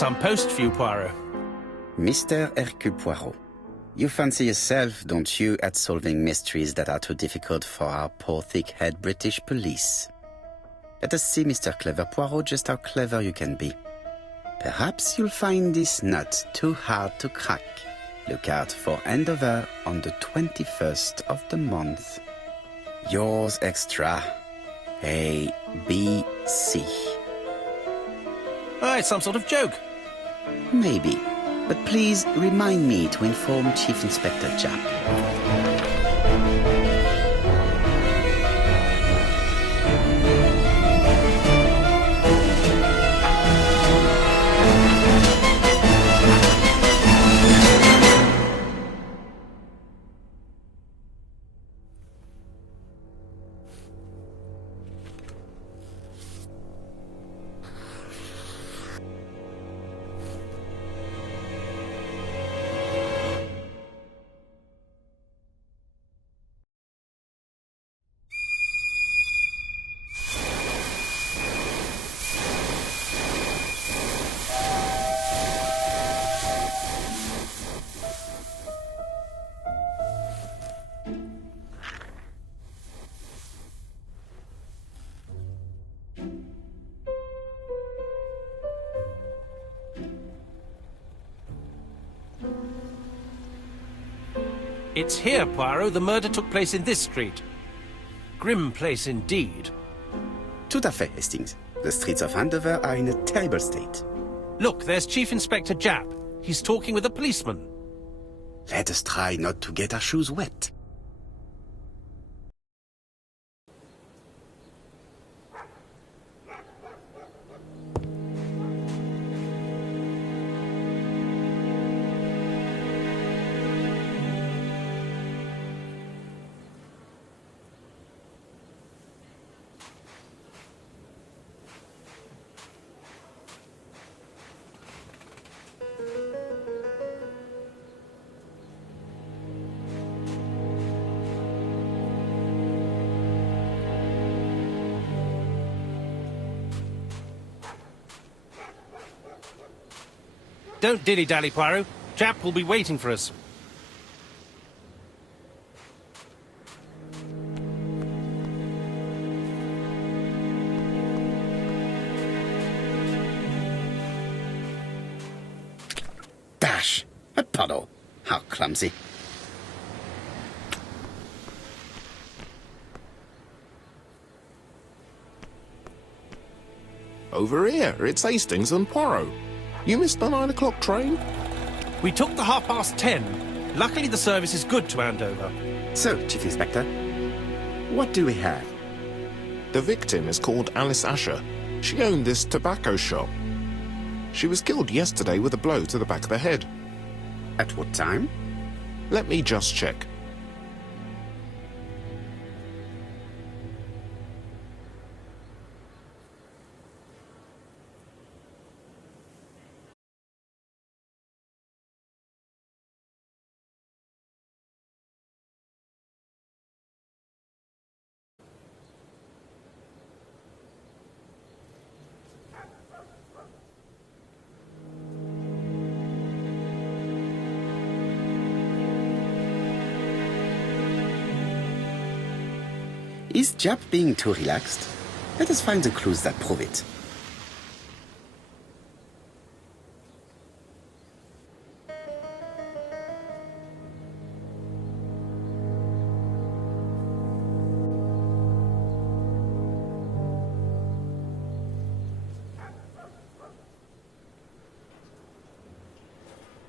some post for you, Poirot. Mr. Hercule Poirot, you fancy yourself, don't you, at solving mysteries that are too difficult for our poor thick-head British police. Let us see, Mr. Clever Poirot, just how clever you can be. Perhaps you'll find this nut too hard to crack. Look out for handover on the 21st of the month. Yours extra, A, B, C. Ah, it's some sort of joke. Maybe, but please remind me to inform Chief Inspector Japp. It's here, Poirot. The murder took place in this street. Grim place indeed. Tout à fait, Hastings. The streets of Andover are in a terrible state. Look, there's Chief Inspector Japp. He's talking with a policeman. Let us try not to get our shoes wet. Don't dilly-dally, Poirot. Japp will be waiting for us. Dash! A puddle. How clumsy. Over here, it's Hastings and Poirot. You missed the 9 o'clock train? We took the 10:30. Luckily, the service is good to Andover. So, Chief Inspector, what do we have? The victim is called Alice Asher. She owned this tobacco shop. She was killed yesterday with a blow to the back of the head. At what time? Let me just check. Is Japp being too relaxed? Let us find the clues that prove it.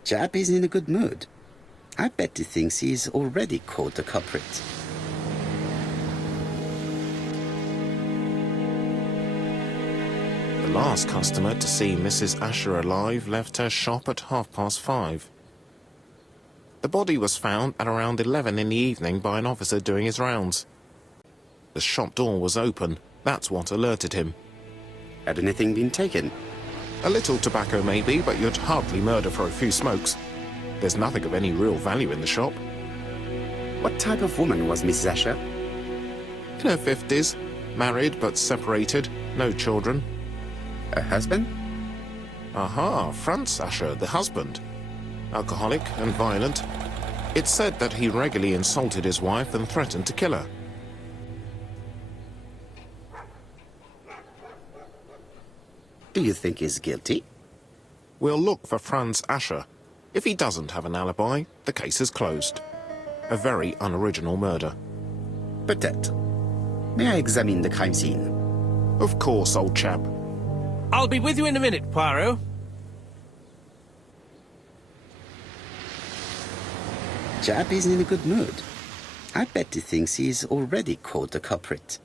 Japp is in a good mood. I bet he thinks he's already caught the culprit. The last customer to see Mrs. Asher alive left her shop at 5:30. The body was found at around 11 in the evening by an officer doing his rounds. The shop door was open. That's what alerted him. Had anything been taken? A little tobacco maybe, but you'd hardly murder for a few smokes. There's nothing of any real value in the shop. What type of woman was Mrs. Asher? In her 50s, married but separated, no children. Her husband? Aha, Franz Asher, the husband. Alcoholic and violent. It's said that he regularly insulted his wife and threatened to kill her. Do you think he's guilty? We'll look for Franz Asher. If he doesn't have an alibi, the case is closed. A very unoriginal murder. Peut-être. May I examine the crime scene? Of course, old chap. I'll be with you in a minute, Poirot. Jap is in a good mood. I bet he thinks he's already caught the culprit.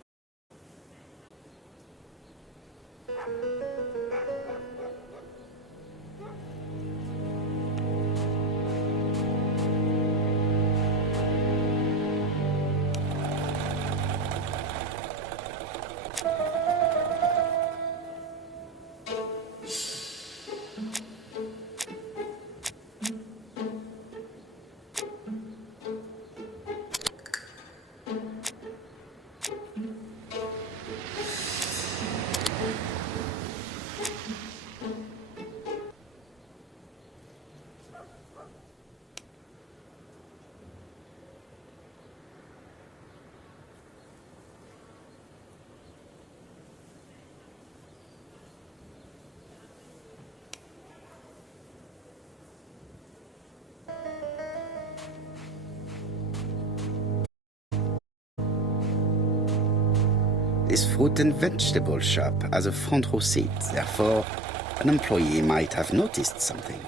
This fruit and vegetable shop has a front row seat, therefore an employee might have noticed something.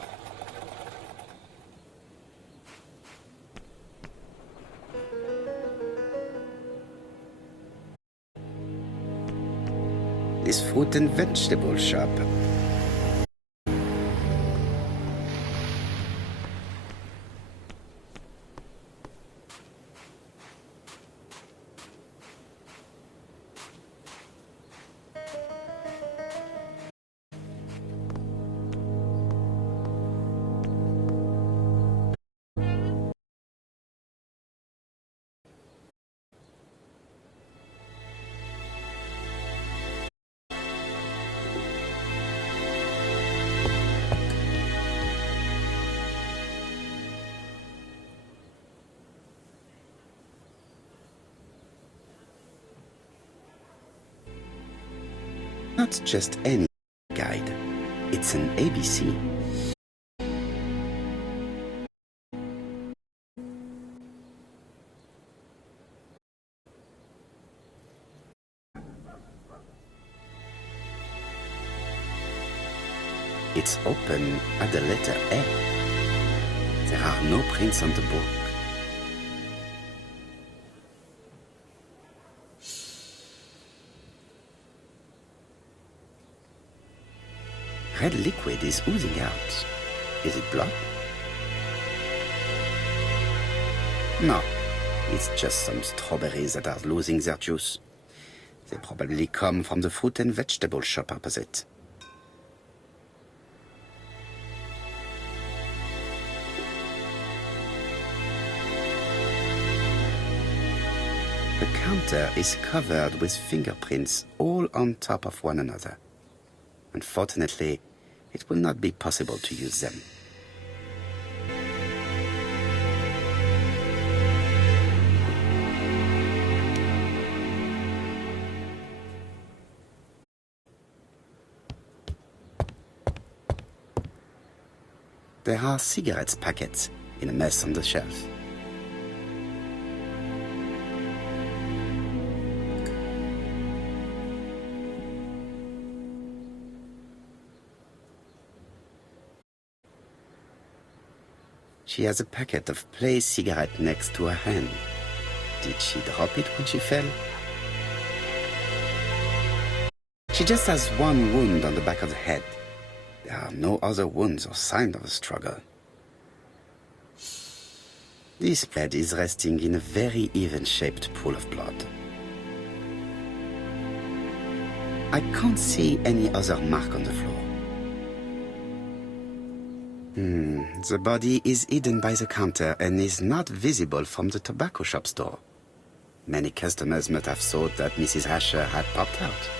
This fruit and vegetable shop. Not just any guide, it's an ABC. It's open at the letter A. There are no prints on the book. Red liquid is oozing out. Is it blood? No, it's just some strawberries that are losing their juice. They probably come from the fruit and vegetable shop opposite. The counter is covered with fingerprints all on top of one another. Unfortunately, it will not be possible to use them. There are cigarettes packets in a mess on the shelf. She has a packet of Play cigarette next to her hand. Did she drop it when she fell? She just has one wound on the back of the head. There are no other wounds or signs of a struggle. This head is resting in a very even-shaped pool of blood. I can't see any other mark on the floor. The body is hidden by the counter and is not visible from the tobacco shop's door. Many customers must have thought that Mrs. Asher had popped out.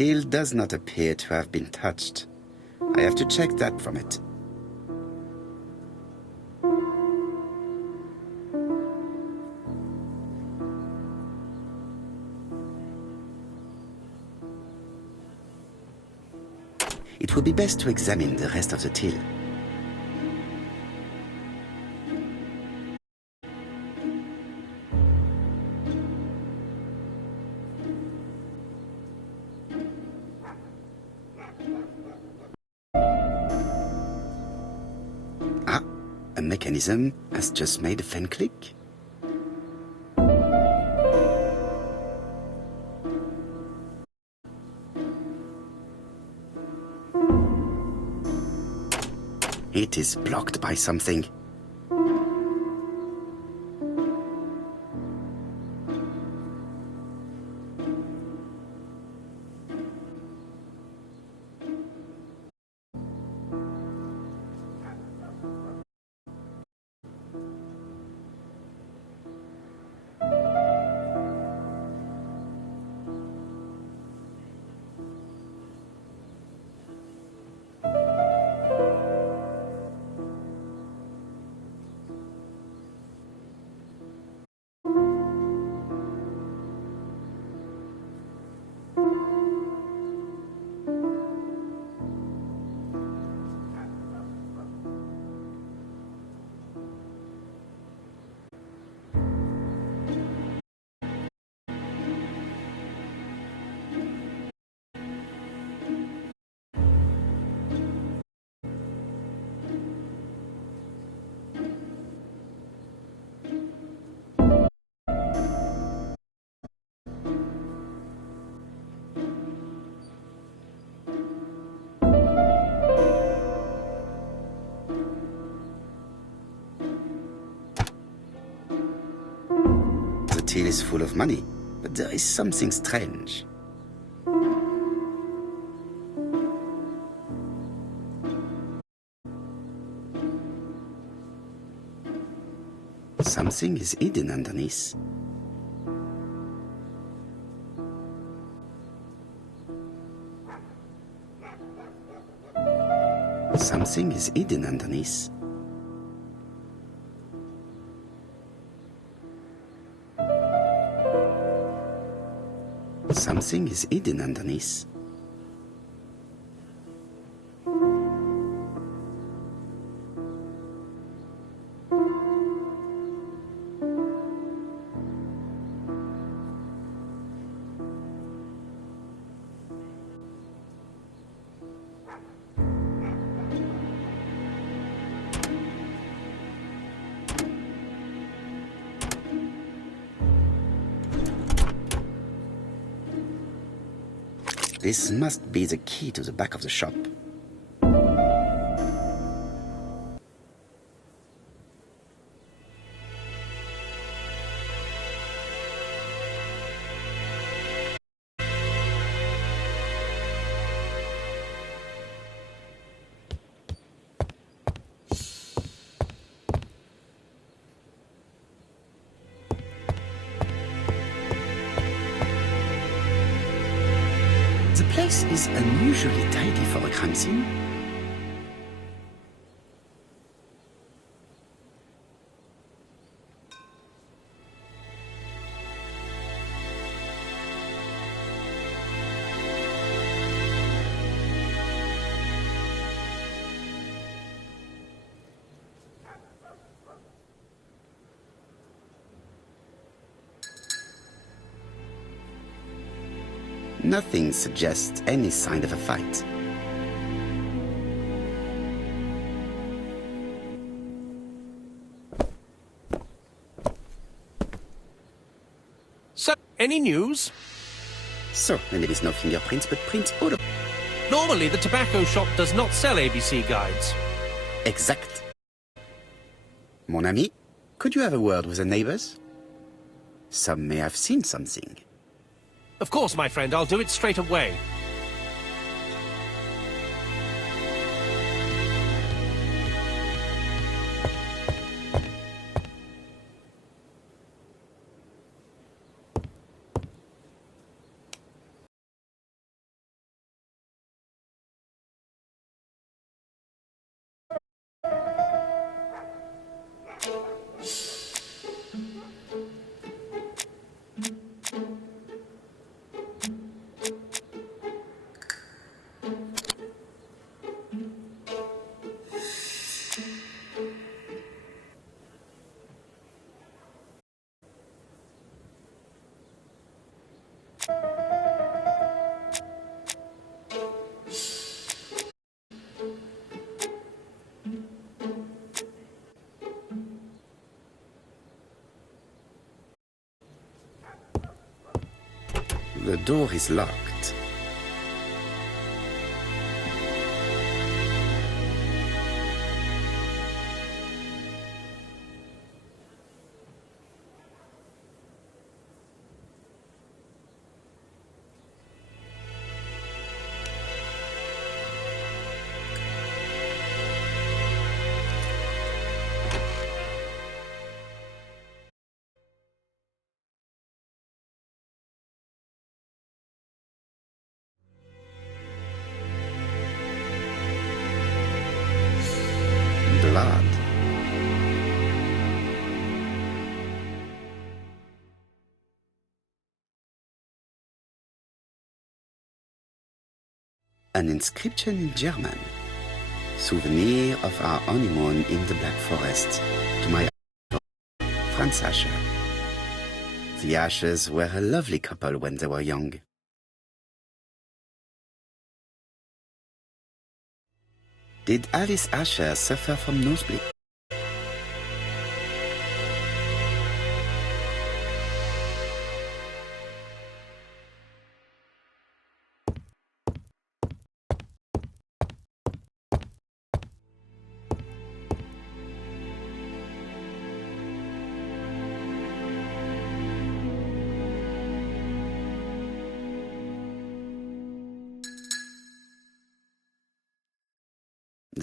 till does not appear to have been touched. I have to check that from it. It would be best to examine the rest of the till. Ah, a mechanism has just made a fan click. It is blocked by something. The till is full of money, but there is something strange. Something is hidden underneath. Something is hidden underneath. Something is hidden underneath. This must be the key to the back of the shop. The place is unusually tidy for a crime scene. Nothing suggests any sign of a fight. So, any news? So, and there is no fingerprints, but prints all over. Normally, the tobacco shop does not sell ABC guides. Exact. Mon ami, could you have a word with the neighbors? Some may have seen something. Of course, my friend, I'll do it straight away. door is locked. Blood. An inscription in German. Souvenir of our honeymoon in the Black Forest. To my Franz Asher. The Ashers were a lovely couple when they were young. Did Alice Asher suffer from nosebleed?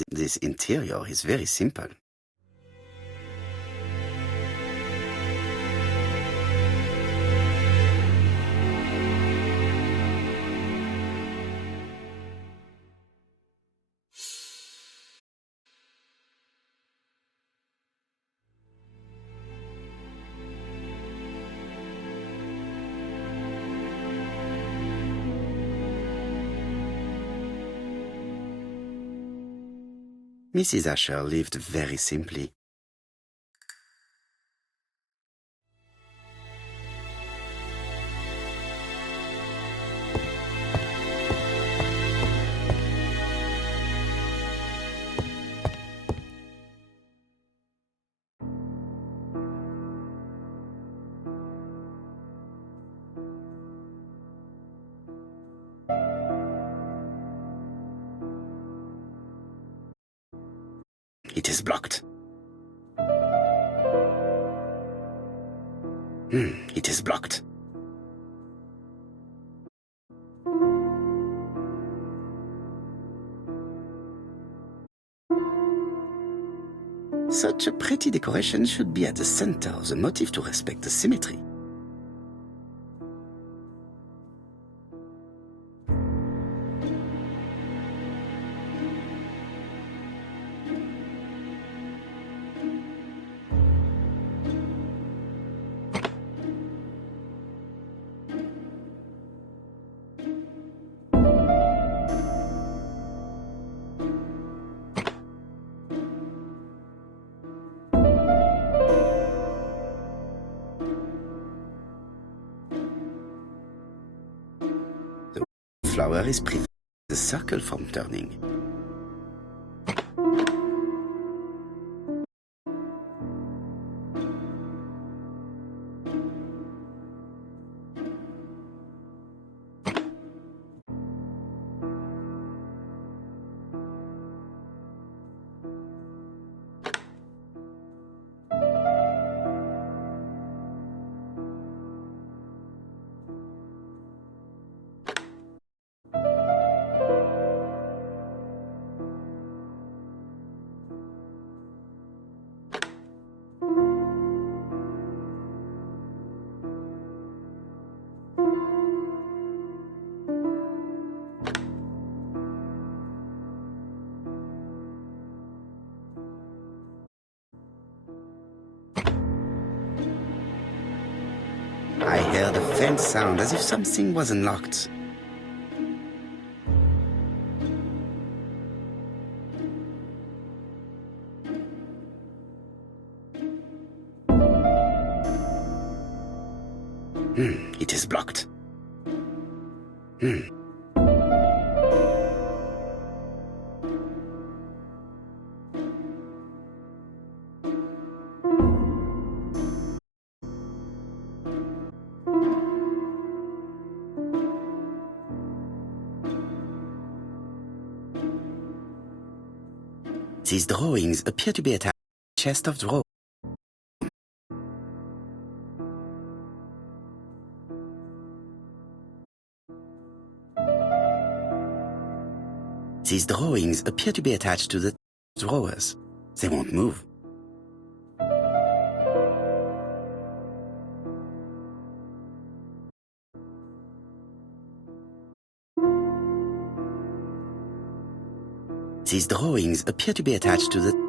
This interior is very simple. Mrs. Asher lived very simply. It is blocked. It is blocked. Such a pretty decoration should be at the center of the motif to respect the symmetry. The flower is preventing the circle from turning. I heard a faint sound as if something was unlocked. It is blocked. These drawings appear to be attached to a chest of drawers. These drawings appear to be attached to the drawers. They won't move. These drawings appear to be attached to the...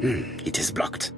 It is blocked.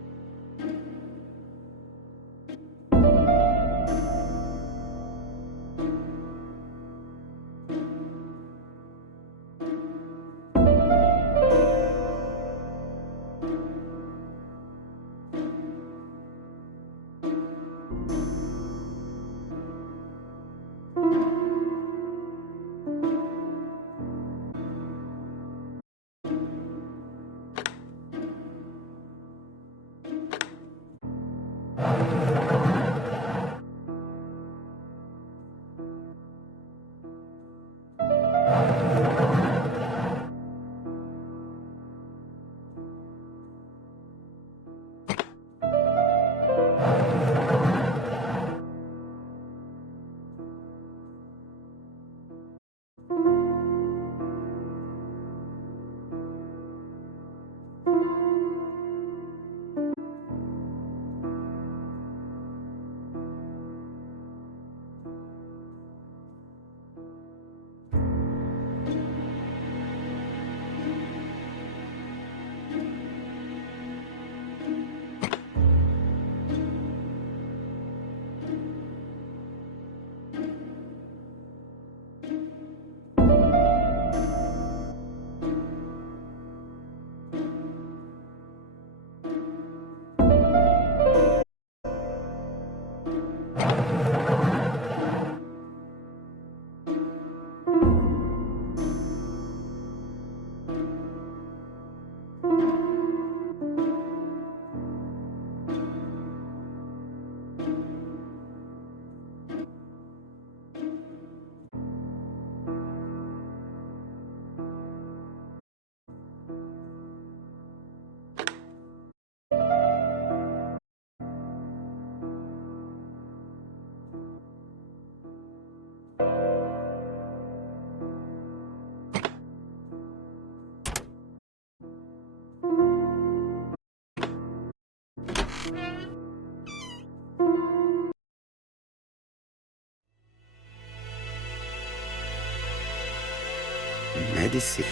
Medicine.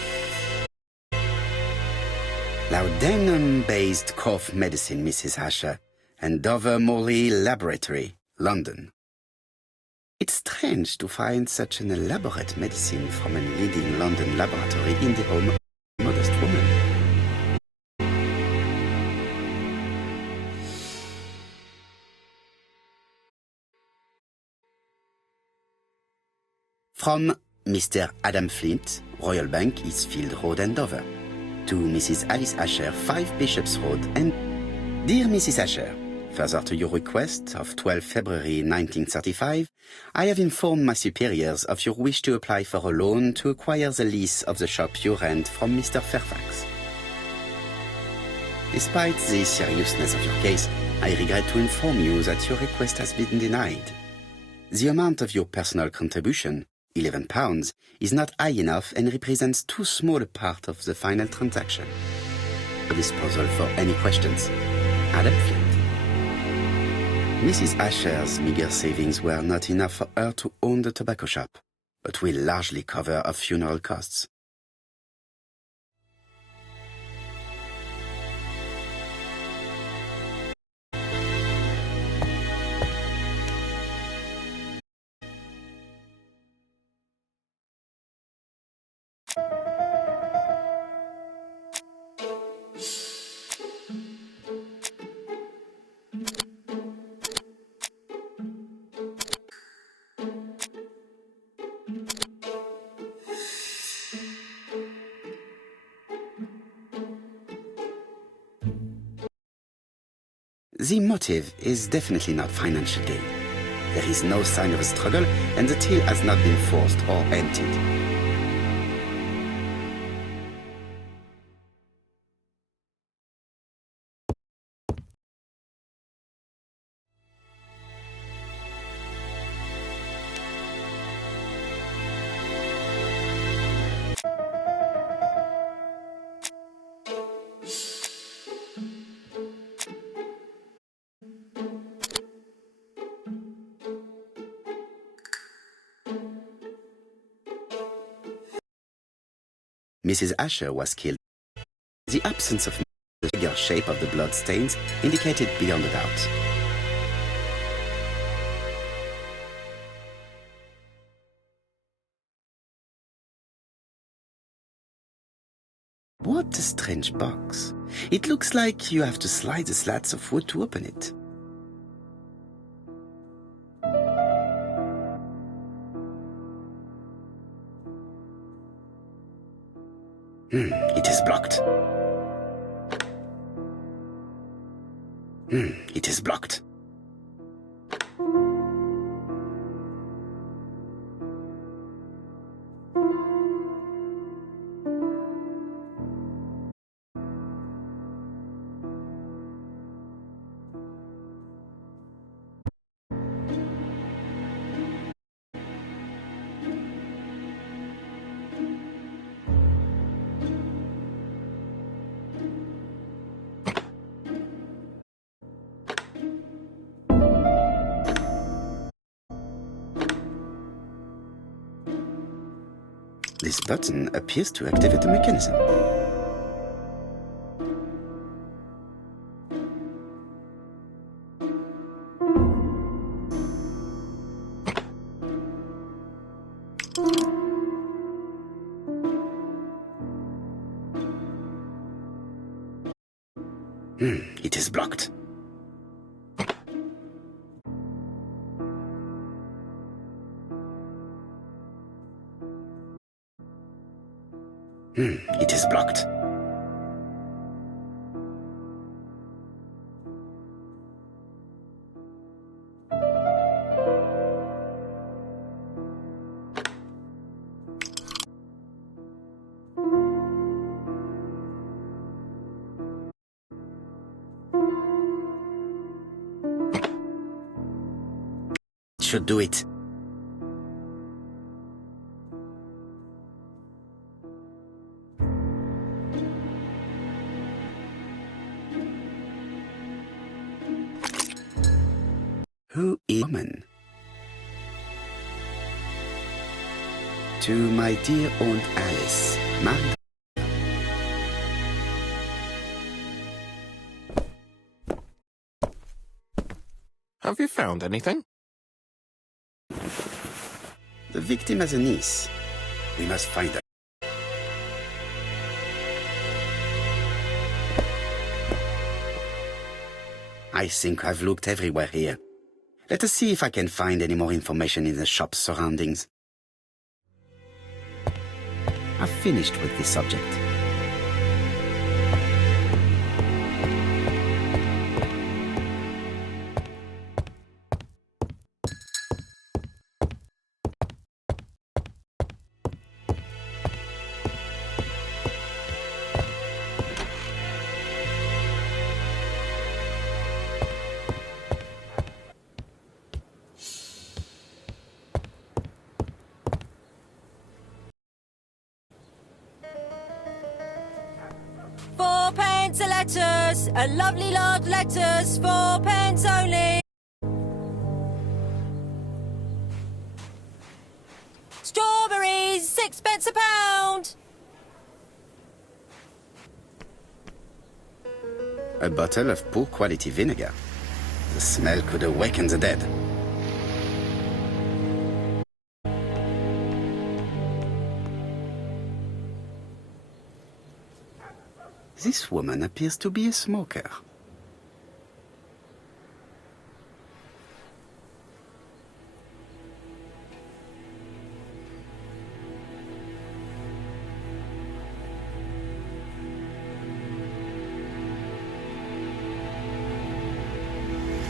Laudanum-based cough medicine, Mrs. Asher, and Dover Morley Laboratory, London. It's strange to find such an elaborate medicine from a leading London laboratory in the home of a modest woman. From Mr. Adam Flint, Royal Bank, Eastfield Road, Andover. To Mrs. Alice Asher, 5 Bishops Road, and... Dear Mrs. Asher, further to your request of 12 February 1935, I have informed my superiors of your wish to apply for a loan to acquire the lease of the shop you rent from Mr. Fairfax. Despite the seriousness of your case, I regret to inform you that your request has been denied. The amount of your personal contribution, £11, is not high enough and represents too small a part of the final transaction. At disposal for any questions. Adam Flint. Mrs. Asher's meager savings were not enough for her to own the tobacco shop, but will largely cover her funeral costs. The motive is definitely not financial gain. There is no sign of a struggle, and the till has not been forced or emptied. Mrs. Asher was killed. The absence of the regular shape of the blood stains indicated beyond a doubt. What a strange box. It looks like you have to slide the slats of wood to open it. It is blocked. It is blocked. This button appears to activate the mechanism. It is blocked. It is blocked. Should do it. Who is woman? To my dear Aunt Alice, married. Have you found anything? The victim has a niece. We must find her. I think I've looked everywhere here. Let us see if I can find any more information in the shop's surroundings. I've finished with this subject. Fourpence a letters, a lovely large letters, 4 pence only. Strawberries, 6 pence a pound. A bottle of poor quality vinegar. The smell could awaken the dead. This woman appears to be a smoker.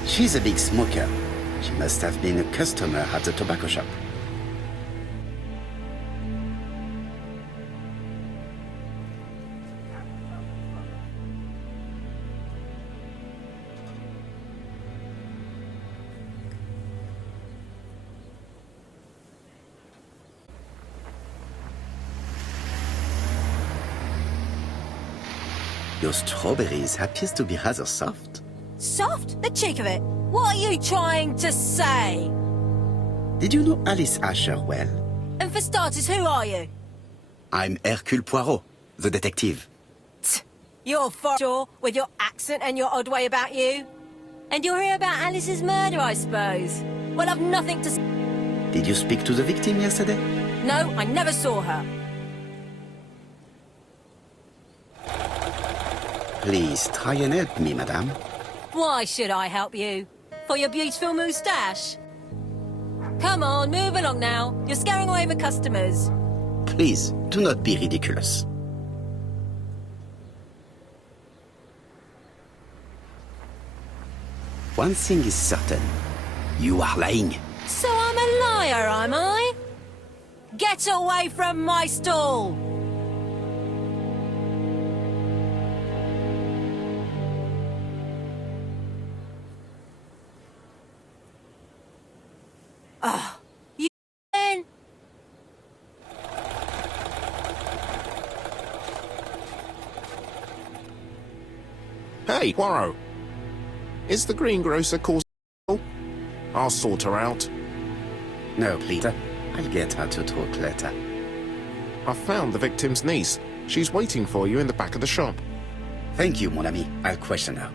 She's a big smoker. She must have been a customer at the tobacco shop. Your strawberries appears to be rather soft. Soft? The cheek of it. What are you trying to say? Did you know Alice Asher well? And for starters, who are you? I'm Hercule Poirot, the detective. You're sure with your accent and your odd way about you. And you're here about Alice's murder, I suppose. Well, I've nothing to... Did you speak to the victim yesterday? No, I never saw her. Please try and help me, madame. Why should I help you? For your beautiful moustache? Come on, move along now. You're scaring away the customers. Please, do not be ridiculous. One thing is certain. You are lying. So I'm a liar, am I? Get away from my stall! You then? Hey, Poirot. Is the greengrocer causing trouble? I'll sort her out. No, please. I'll get her to talk later. I found the victim's niece. She's waiting for you in the back of the shop. Thank you, mon ami. I'll question her.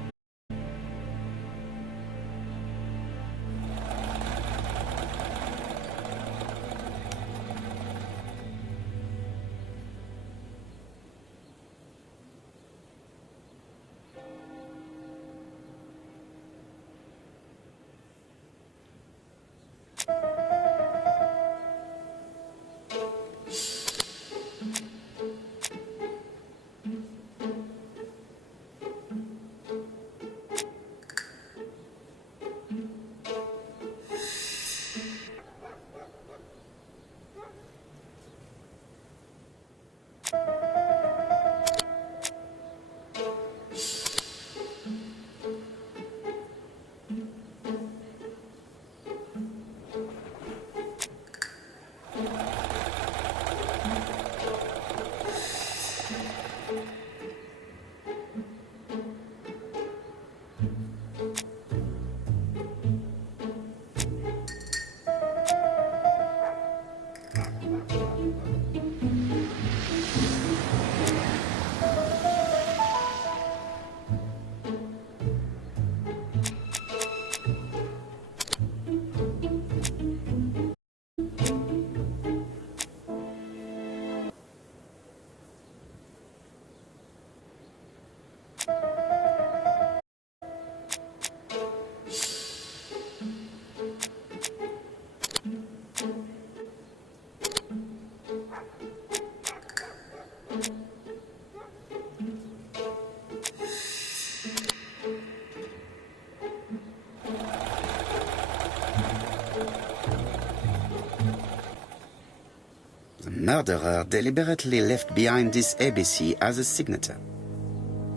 murderer deliberately left behind this ABC as a signature.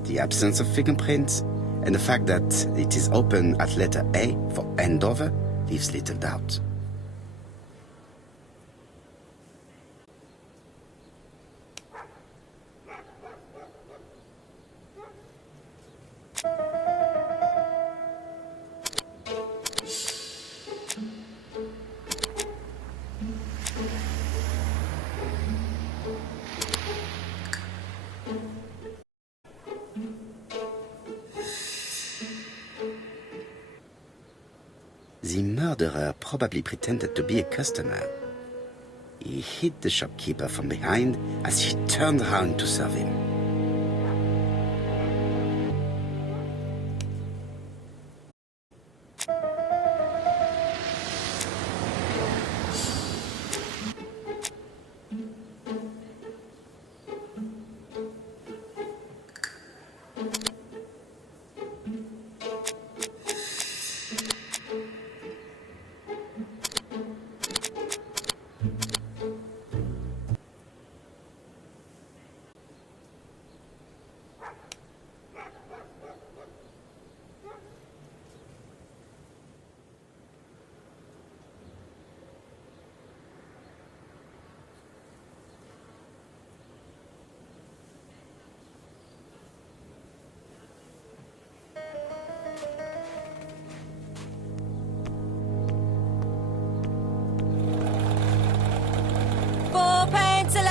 The absence of fingerprints and the fact that it is open at letter A for Andover leaves little doubt. The murderer probably pretended to be a customer. He hit the shopkeeper from behind as she turned around to serve him.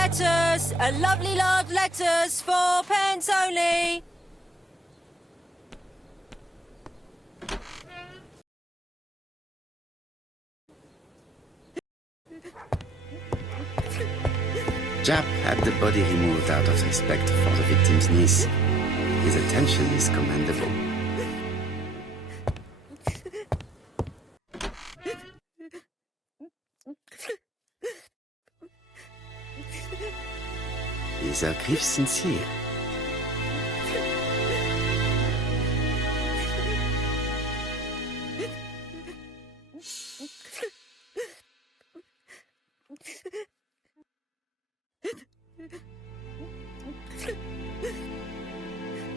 Letters, a lovely large letters, 4p only. Jap had the body removed out of respect for the victim's niece. His attention is commendable. Is her grief sincere?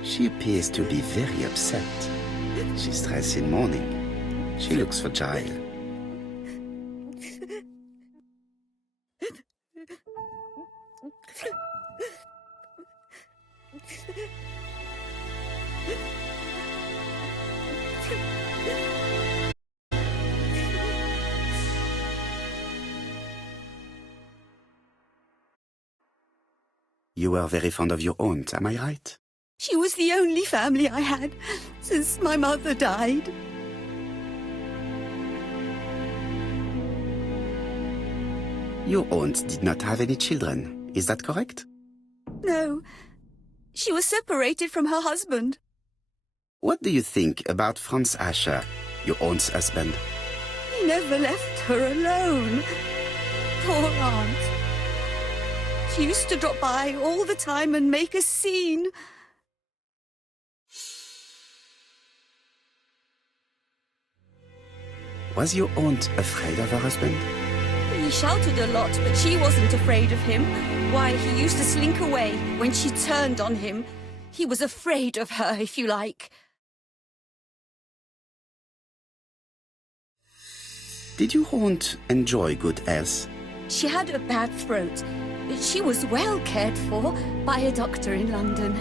She appears to be very upset. She's dressed in mourning. She looks fragile. You were very fond of your aunt, am I right? She was the only family I had since my mother died. Your aunt did not have any children, is that correct? No, she was separated from her husband. What do you think about Franz Asher, your aunt's husband? He never left her alone. Poor aunt. She used to drop by all the time and make a scene. Was your aunt afraid of her husband? He shouted a lot, but she wasn't afraid of him. Why, he used to slink away when she turned on him. He was afraid of her, if you like. Did your aunt enjoy good health? She had a bad throat, but she was well cared for by a doctor in London.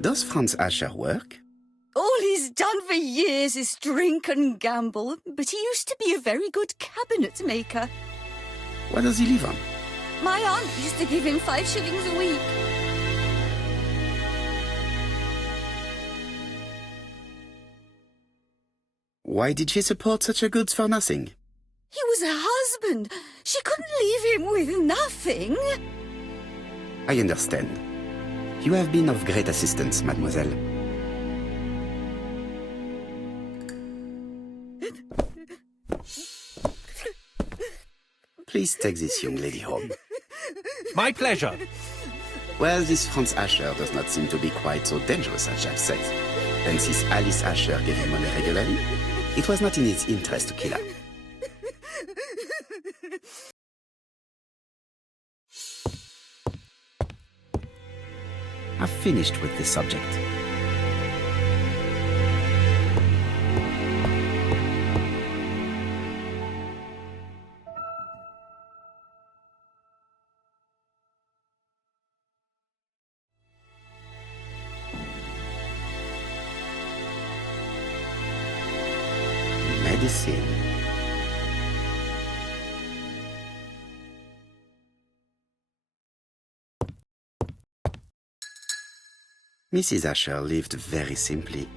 Does Franz Asher work? All he's done for years is drink and gamble, but he used to be a very good cabinet maker. What does he live on? My aunt used to give him 5 shillings a week. Why did she support such a goods for nothing? He was her husband. She couldn't leave him with nothing. I understand. You have been of great assistance, mademoiselle. Please take this young lady home. My pleasure. Well, this Franz Asher does not seem to be quite so dangerous as Jack says. And since Alice Asher gave him money regularly, it was not in his interest to kill her. finished with this subject. Medicine. Mrs. Asher lived very simply.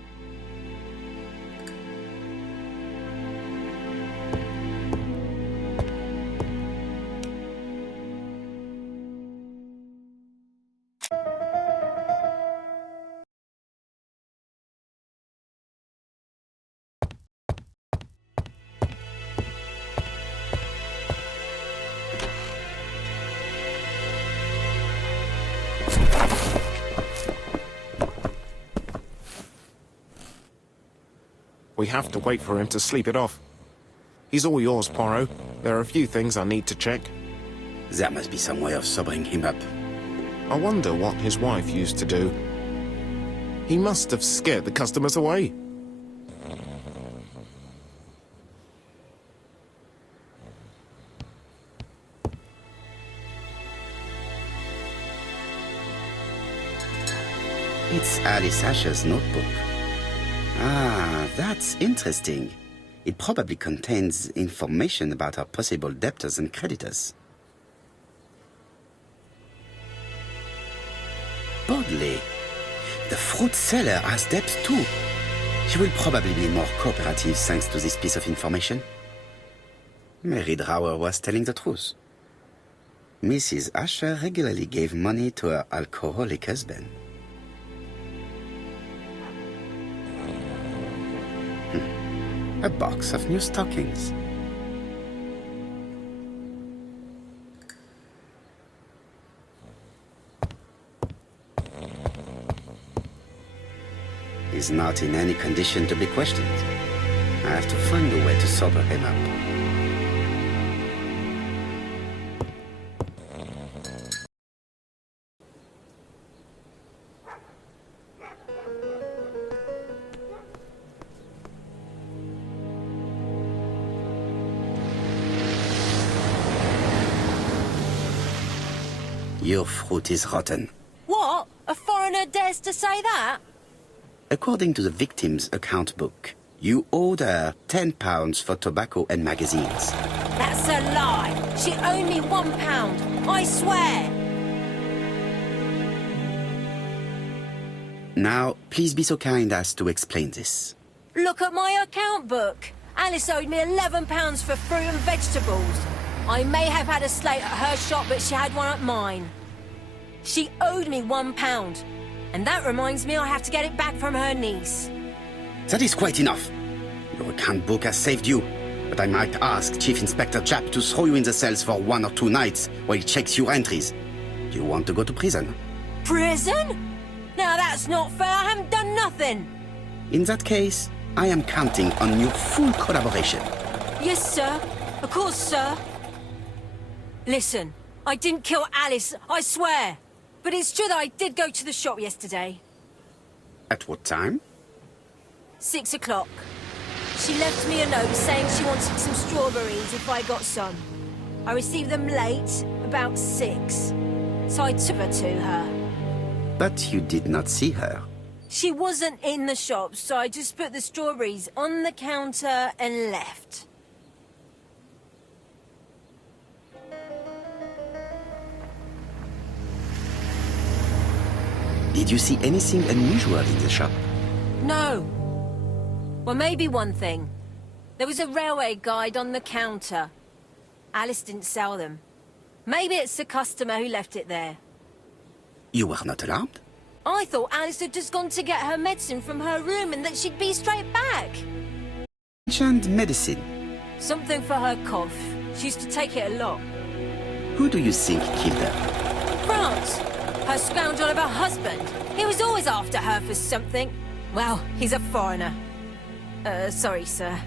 We have to wait for him to sleep it off. He's all yours, Poirot. There are a few things I need to check. There must be some way of sobering him up. I wonder what his wife used to do. He must have scared the customers away. It's Alice Asher's notebook. Ah, that's interesting. It probably contains information about our possible debtors and creditors. Bodley. The fruit seller has debts too. She will probably be more cooperative thanks to this piece of information. Mary Drower was telling the truth. Mrs. Asher regularly gave money to her alcoholic husband. A box of new stockings. He's not in any condition to be questioned. I have to find a way to sober him up. Your fruit is rotten. What? A foreigner dares to say that? According to the victim's account book, you owed her £10 for tobacco and magazines. That's a lie. She owed me £1. I swear. Now, please be so kind as to explain this. Look at my account book. Alice owed me £11 for fruit and vegetables. I may have had a slate at her shop, but she had one at mine. She owed me £1. And that reminds me I have to get it back from her niece. That is quite enough. Your account book has saved you, but I might ask Chief Inspector Japp to throw you in the cells for 1 or 2 nights while he checks your entries. Do you want to go to prison? Prison? Now that's not fair. I haven't done nothing. In that case, I am counting on your full collaboration. Yes, sir. Of course, sir. Listen, I didn't kill Alice, I swear. But it's true that I did go to the shop yesterday. At what time? 6 o'clock. She left me a note saying she wanted some strawberries if I got some. I received them late, about 6. So I took her to her. But you did not see her. She wasn't in the shop, so I just put the strawberries on the counter and left. Did you see anything unusual in the shop? No. Well, maybe one thing. There was a railway guide on the counter. Alice didn't sell them. Maybe it's the customer who left it there. You were not alarmed? I thought Alice had just gone to get her medicine from her room and that she'd be straight back. Mentioned medicine. Something for her cough. She used to take it a lot. Who do you think killed her? France. Her scoundrel of a husband. He was always after her for something. Well, he's a foreigner. Sorry, sir.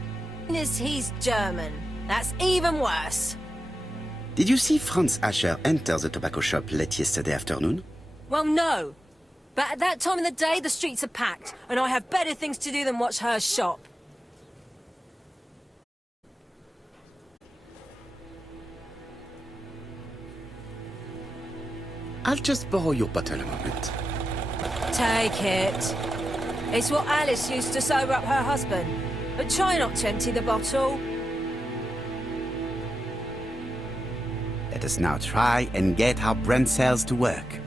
He's German. That's even worse. Did you see Franz Asher enter the tobacco shop late yesterday afternoon? Well, no. But at that time of the day, the streets are packed, and I have better things to do than watch her shop. I'll just borrow your bottle a moment. Take it. It's what Alice used to sober up her husband. But try not to empty the bottle. Let us now try and get our brain cells to work.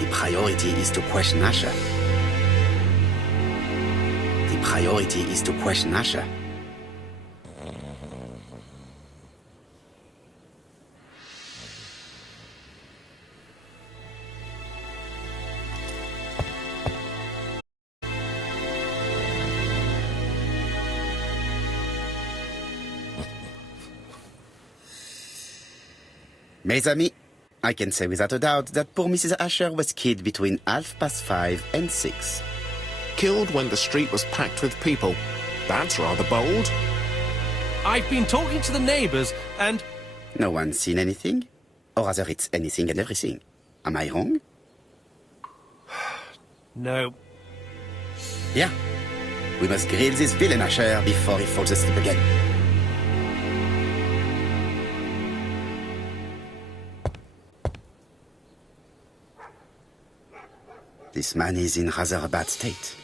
The priority is to question Asher. The priority is to question Asher. Mes amis, I can say without a doubt that poor Mrs. Asher was killed between 5:30 and 6. Killed when the street was packed with people. That's rather bold. I've been talking to the neighbours, and... No one's seen anything? Or rather, it's anything and everything. Am I wrong? No. Yeah. We must grill this villain Asher before he falls asleep again. This man is in rather a bad state.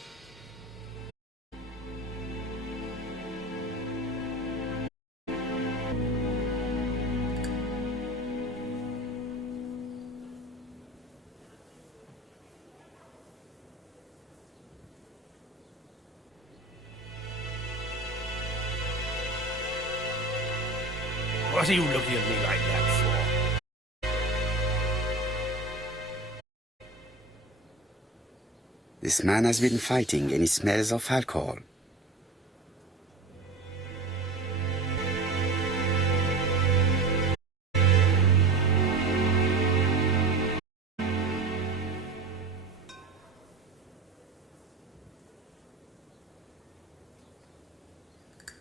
What are you looking at me like that for? This man has been fighting and he smells of alcohol.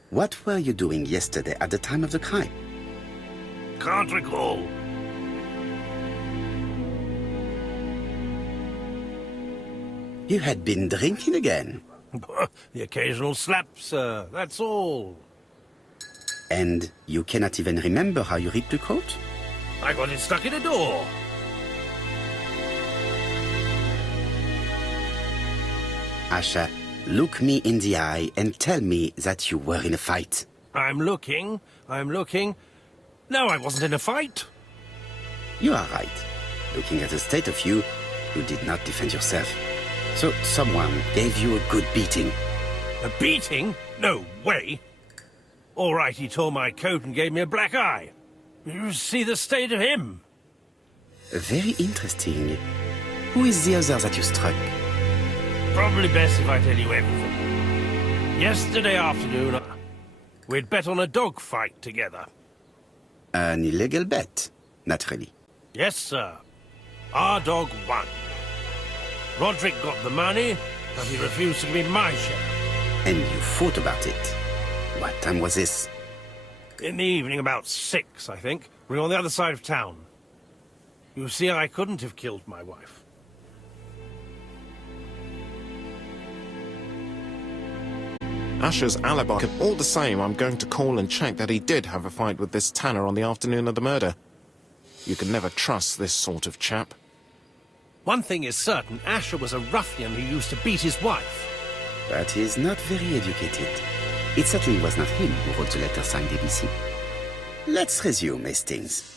What were you doing yesterday at the time of the crime? Can't recall. You had been drinking again. The occasional slap, sir, that's all. And you cannot even remember how you ripped the coat? I got it stuck in a door. Asher, look me in the eye and tell me that you were in a fight. I'm looking. No, I wasn't in a fight. You are right. Looking at the state of you, you did not defend yourself. So someone gave you a good beating. A beating? No way. All right, he tore my coat and gave me a black eye. You see the state of him? Very interesting. Who is the other that you struck? Probably best if I tell you everything. Yesterday afternoon, we'd bet on a dog fight together. An illegal bet, naturally. Yes, sir. Our dog won. Roderick got the money, but he refused to give me my share. And you fought about it. What time was this? In the evening, about 6, I think. We were on the other side of town. You see, I couldn't have killed my wife. Asher's alibi. All the same, I'm going to call and check that he did have a fight with this tanner on the afternoon of the murder. You can never trust this sort of chap. One thing is certain, Asher was a ruffian who used to beat his wife. But he is not very educated. It certainly was not him who wrote the letter signed ABC. Let's resume, Hastings.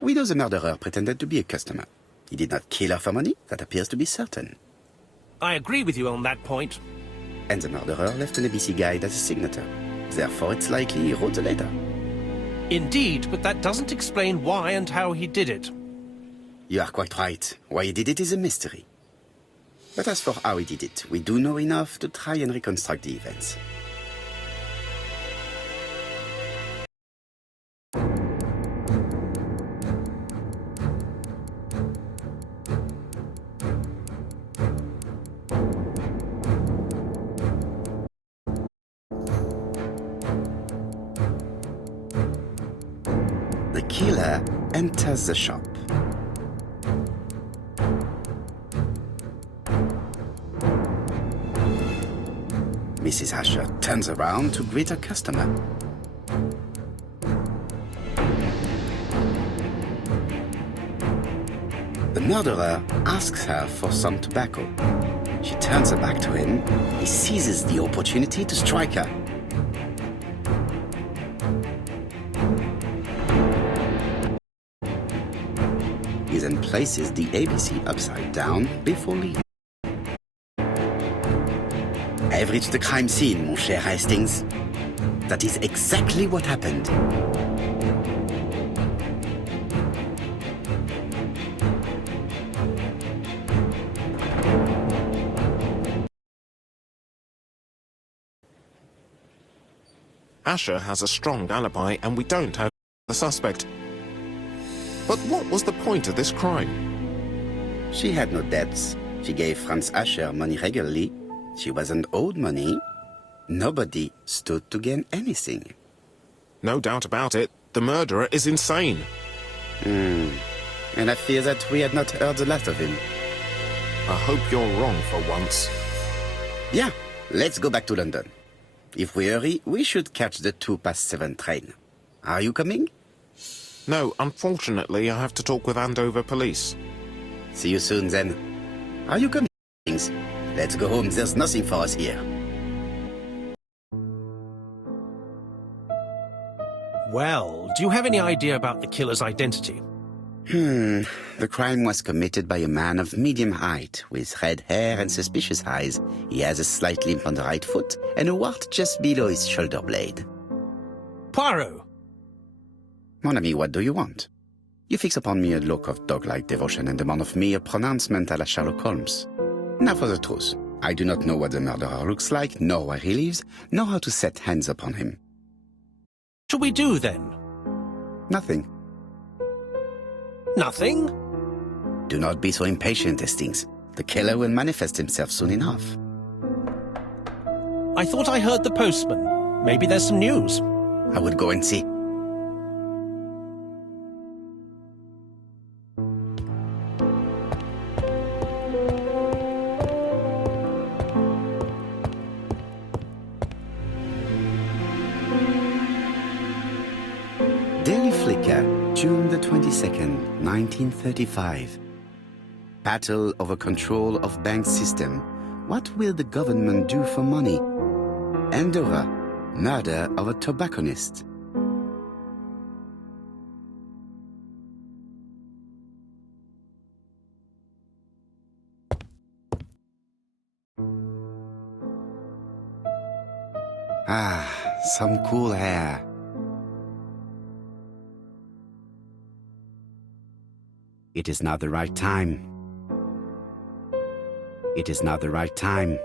We know the murderer pretended to be a customer. He did not kill her for money, that appears to be certain. I agree with you on that point. And the murderer left an ABC guide as a signature. Therefore, it's likely he wrote the letter. Indeed, but that doesn't explain why and how he did it. You are quite right. Why he did it is a mystery. But as for how he did it, we do know enough to try and reconstruct the events. The killer enters the shop. Mrs. Asher turns around to greet her customer. The murderer asks her for some tobacco. She turns her back to him. He seizes the opportunity to strike her. He then places the ABC upside down before leaving. I have reached the crime scene, mon cher Hastings. That is exactly what happened. Asher has a strong alibi and we don't have the suspect. But what was the point of this crime? She had no debts. She gave Franz Asher money regularly. She wasn't owed money. Nobody stood to gain anything. No doubt about it, the murderer is insane. And I fear that we had not heard the last of him. I hope you're wrong for once. Yeah, let's go back to London. If we hurry, we should catch the 7:02 train. Are you coming? No, unfortunately, I have to talk with Andover police. See you soon, then. Are you coming? Let's go home. There's nothing for us here. Well, do you have any idea about the killer's identity? The crime was committed by a man of medium height, with red hair and suspicious eyes. He has a slight limp on the right foot and a wart just below his shoulder blade. Poirot! Mon ami, what do you want? You fix upon me a look of dog-like devotion and demand of me a pronouncement à la Sherlock Holmes. Now for the truth. I do not know what the murderer looks like, nor where he lives, nor how to set hands upon him. What shall we do, then? Nothing. Nothing? Do not be so impatient, Hastings. The killer will manifest himself soon enough. I thought I heard the postman. Maybe there's some news. I would go and see. Daily Flicker, June the 22nd, 1935. Battle over control of bank system. What will the government do for money? Andover, murder of a tobacconist. Ah, some cool air. It is not the right time. It is not the right time.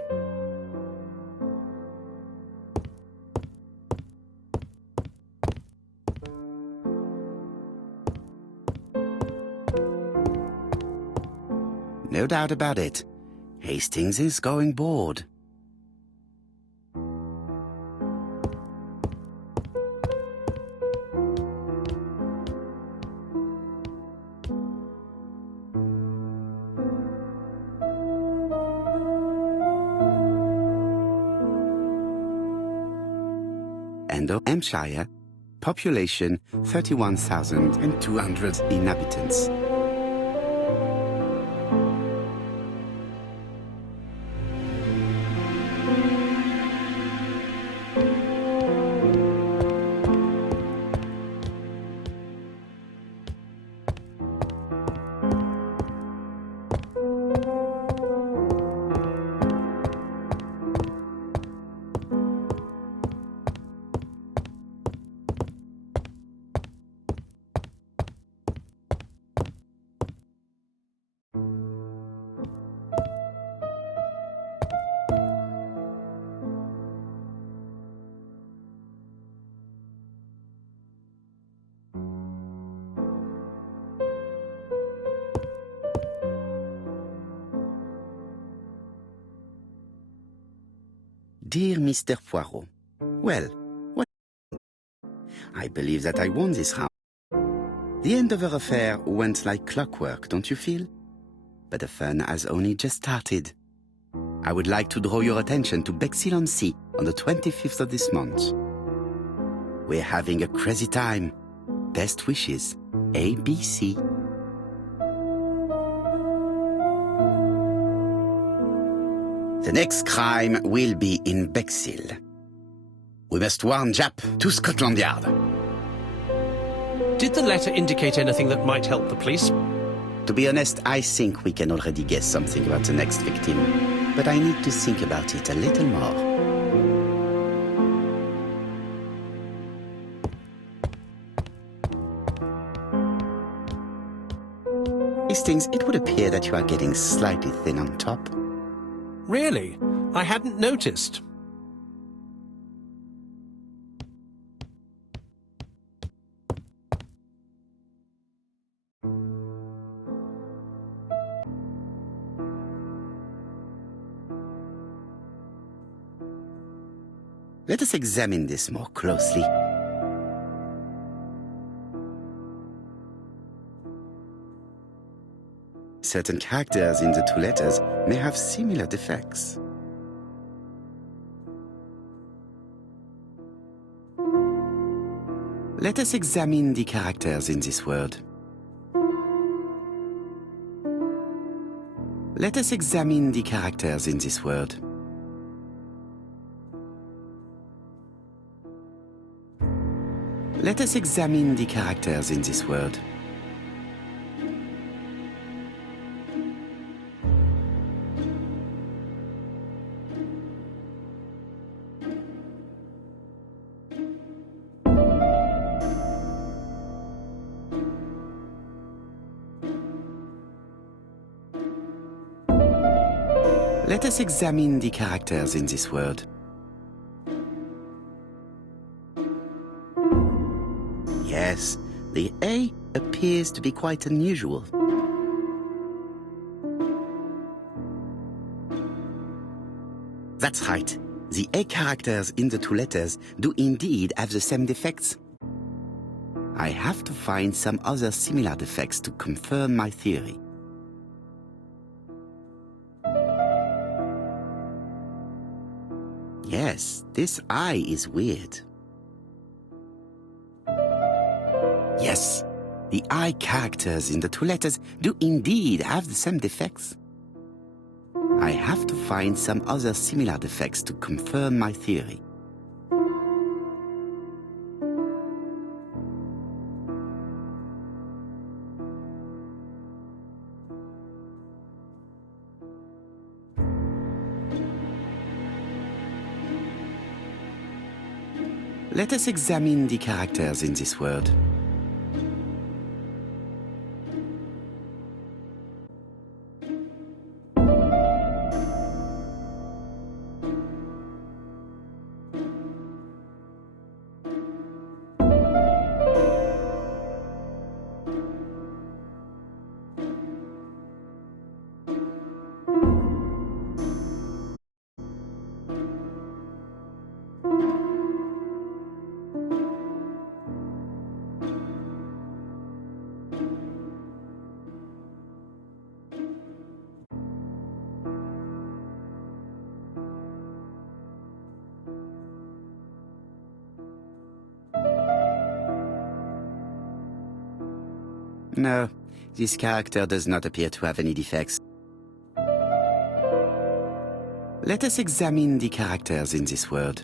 No doubt about it. Hastings is going bored. Hampshire, population 31,200 inhabitants. Dear Mr. Poirot, well, what? I believe that I won this round. The end of our affair went like clockwork, don't you feel? But the fun has only just started. I would like to draw your attention to Bexhill-on-Sea on the 25th of this month. We're having a crazy time. Best wishes, ABC. The next crime will be in Bexhill. We must warn Jap to Scotland Yard. Did the letter indicate anything that might help the police? To be honest, I think we can already guess something about the next victim, but I need to think about it a little more. Hastings, it would appear that you are getting slightly thin on top. Really? I hadn't noticed. Let us examine this more closely. Certain characters in the two letters may have similar defects. Let us examine the characters in this word. Let us examine the characters in this word. Let us examine the characters in this word. Let us examine the characters in this word. Yes, the A appears to be quite unusual. That's right. The A characters in the two letters do indeed have the same defects. I have to find some other similar defects to confirm my theory. Yes, this I is weird. Yes, the I characters in the two letters do indeed have the same defects. I have to find some other similar defects to confirm my theory. Let us examine the characters in this word. No, this character does not appear to have any defects. Let us examine the characters in this word.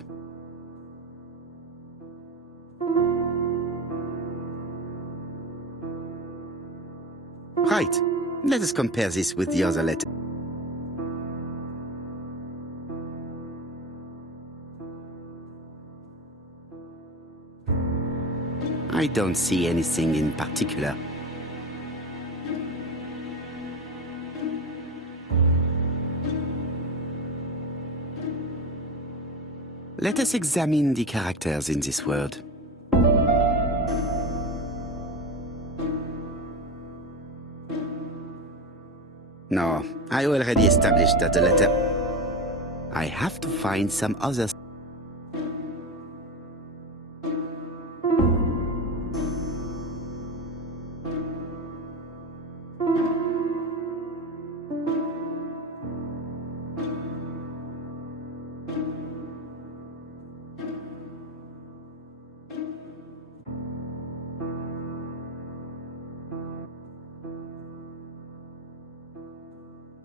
Right, let us compare this with the other letter. I don't see anything in particular. Let us examine the characters in this word. No, I already established that the letter... I have to find some others.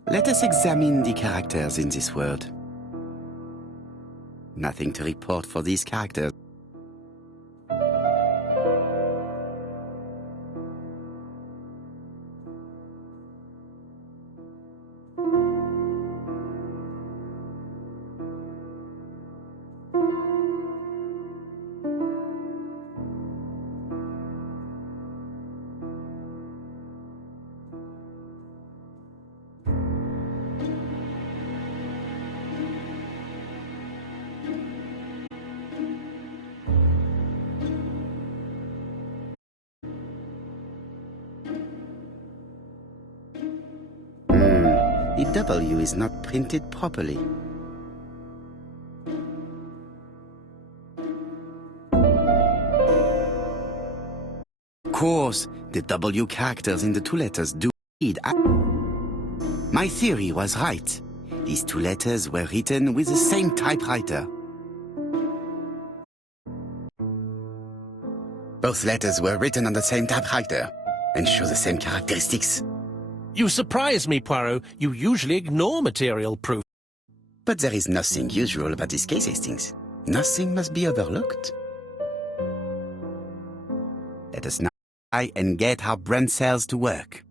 Let us examine the characters in this world. Nothing to report for these characters. The W is not printed properly. Of course, the W characters in the two letters do read. My theory was right. These two letters were written with the same typewriter. Both letters were written on the same typewriter and show the same characteristics. You surprise me, Poirot. You usually ignore material proof. But there is nothing usual about this case, Hastings. Nothing must be overlooked. Let us now try and get our brain cells to work.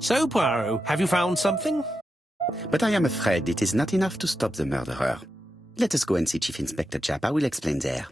So, Poirot, have you found something? But I am afraid it is not enough to stop the murderer. Let us go and see Chief Inspector Japp. I will explain there.